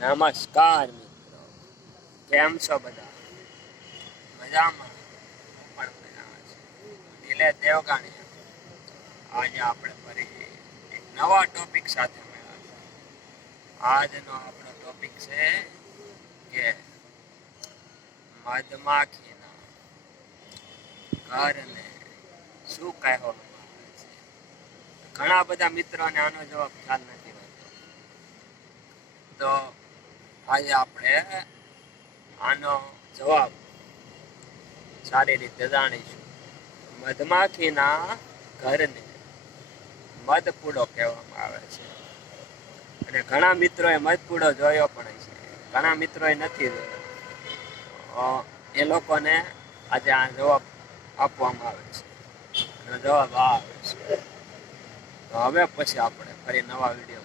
નમસ્કાર મિત્રો. કેમ છો બધા? મજામાં? પણ મજામાં છું. દિલે દેવગાણી આજે આપણે ફરી એક નવા ટોપિક સાથે મળ્યા છે. આજનો આપણો ટોપિક છે કે મધમાખીના ઘરને શું કહેવામાં આવે છે? ઘણા બધા મિત્રોને આનો જવાબ ખ્યાલ નથી હોતો. તો આજે આપણે આનો જવાબ સારી રીતે જાણીશું. મધમાખીના ઘરને મધપૂડો કહેવામાં આવે છે. અને ઘણા મિત્રોએ મધપૂડો જોયો પણ છે. ઘણા મિત્રોએ નથી જોયો. એ લોકોને આજે આ જવાબ આપવામાં આવે છે. જવાબ આ આવે છે. હવે પછી આપણે ફરી નવા વીડિયો